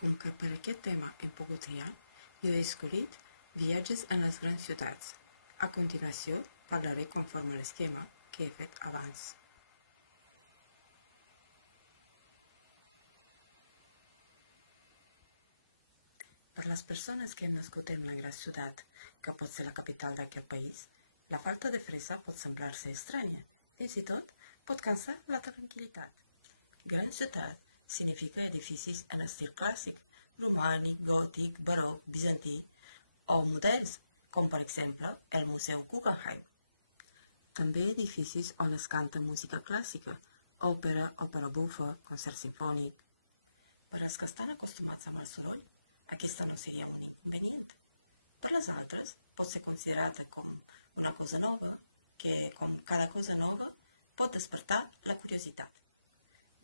Com que per aquest tema hem pogut triar, jo he escollit viatges en les grans ciutats. A continuació, parlaré conforme l'esquema que he fet abans. Per les persones que hem nascut en una gran ciutat, que pot ser la capital d'aquest país, la falta de fressa pot semblar-se estranya. Fins i tot pot cansar la tranquil·litat. Gran ciutat significa edificis en estil clàssic, romànic, gòtic, barroc, bizantí o moderns, com per exemple el Museu Guggenheim. També edificis on es canta música clàssica, òpera, òpera bufa, concert simfònic. Per als que estan acostumats amb el soroll, aquesta no seria un inconvenient. Per les altres, pot ser considerada com una cosa nova, que, com cada cosa nova, pot despertar la curiositat.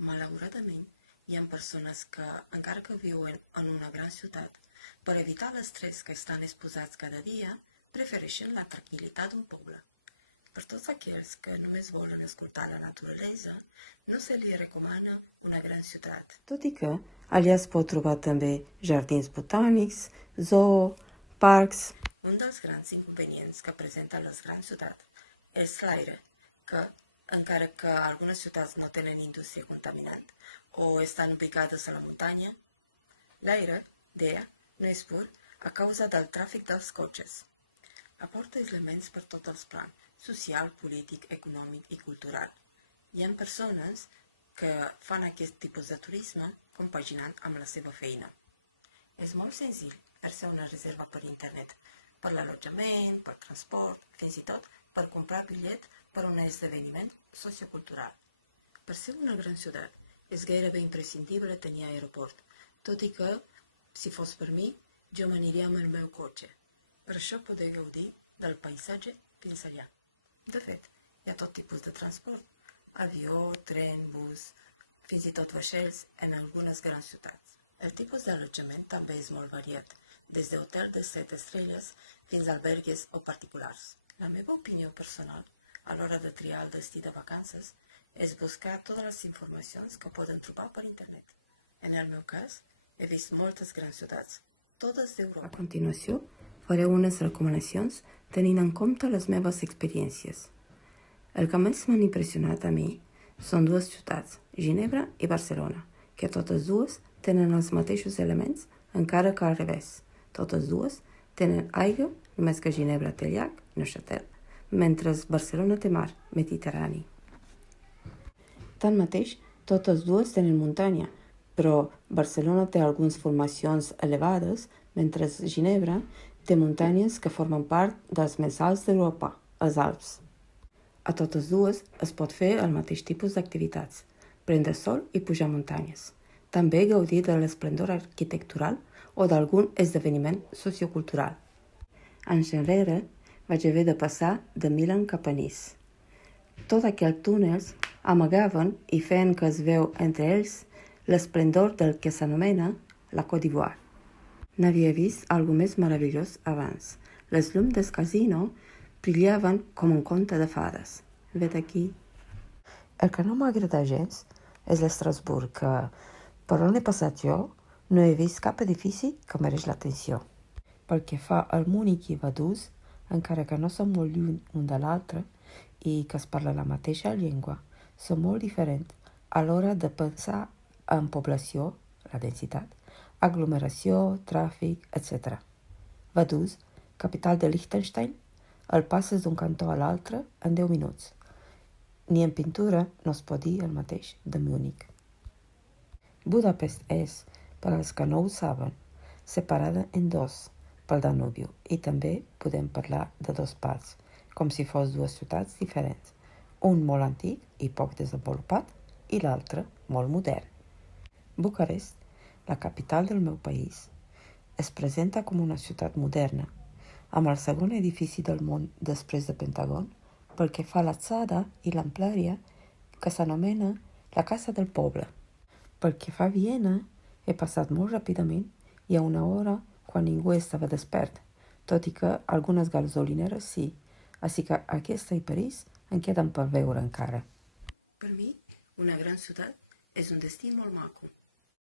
Malauradament, hi ha persones que, encara que viuen en una gran ciutat, per evitar l'estrès que estan exposats cada dia, prefereixen la tranquil·litat d'un poble. Per tots aquells que només volen escoltar la naturalesa, no se li recomana una gran ciutat. Tot i que allà es pot trobar també jardins botànics, zoo, parcs. Un dels grans inconvenients que presenten les grans ciutats és l'aire, que, encara que algunes ciutats no tenen indústria contaminant o estan ubicades a la muntanya, l'aire, deia, no és pur a causa del tràfic dels cotxes. Aporta elements per tots els plans, social, polític, econòmic i cultural. Hi ha persones que fan aquest tipus de turisme compaginant amb la seva feina. És molt senzill fer-se una reserva per internet, per l'allotjament, per transport, fins i tot per comprar bitllet per a un esdeveniment sociocultural. Per ser una gran ciutat, és gairebé imprescindible tenir aeroport, tot i que, si fos per mi, jo m'aniria amb el meu cotxe. Per això poder gaudir del paisatge fins allà. De fet, hi ha tot tipus de transport, avió, tren, bus, fins i tot vaixells en algunes grans ciutats. El tipus d'allotjament també és molt variat, des d'hotel de 7 estrelles fins a albergues o particulars. La meva opinió personal, a l'hora de triar el destí de vacances, és buscar totes les informacions que poden trobar per internet. En el meu cas, he vist moltes grans ciutats, totes d'Europa. A continuació, faré unes recomanacions tenint en compte les meves experiències. El que més m'han impressionat a mi són dues ciutats, Ginebra i Barcelona, que totes dues tenen els mateixos elements, encara que al revés. Totes dues tenen aigua, només que Ginebra té llac, Neuchâtel, mentre Barcelona té mar, Mediterrani. Tanmateix, totes dues tenen muntanya, però Barcelona té algunes formacions elevades, mentre Ginebra té muntanyes que formen part dels més alts d'Europa, els Alps. A totes dues es pot fer el mateix tipus d'activitats, prendre sol i pujar muntanyes. També gaudir de l'esplendor arquitectural o d'algun esdeveniment sociocultural. Anys enrere vaig haver de passar de Milà cap a Nice. Tots aquells túnels amagaven i feien que es veu entre ells l'esplendor del que s'anomena la Côte d'Ivoire. N'havia vist alguna més meravellós abans. Les llums del casino brillaven com un conte de fades. Vet aquí. El que no m'agrada gens és l'Estrasburg, que, per on he passat jo, no he vist cap edifici que mereix l'atenció. Pel que fa al Múnich i Vaduz, encara que no són molt lluny un de l'altre i que es parla la mateixa llengua, són molt diferents a l'hora de pensar en població, la densitat, aglomeració, tràfic, etc. Vaduz, capital de Liechtenstein, el passes d'un cantó a l'altre en 10 minuts. Ni en pintura no es pot dir el mateix de Múnich. Budapest és, per als que no ho saben, separada en dos pel Danubio i també podem parlar de dos parts, com si fos dues ciutats diferents, un molt antic i poc desenvolupat i l'altre molt modern. Bucarest, la capital del meu país, es presenta com una ciutat moderna, amb el segon edifici del món després de Pentàgon, pel que fa a l'alçada i l'amplària que s'anomena la Casa del Poble. Pel que fa a Viena, he passat molt ràpidament i a una hora quan ningú estava despert, tot i que algunes gasolineres sí, així que aquesta i París en queden per veure encara. Per mi, una gran ciutat és un destí molt maco,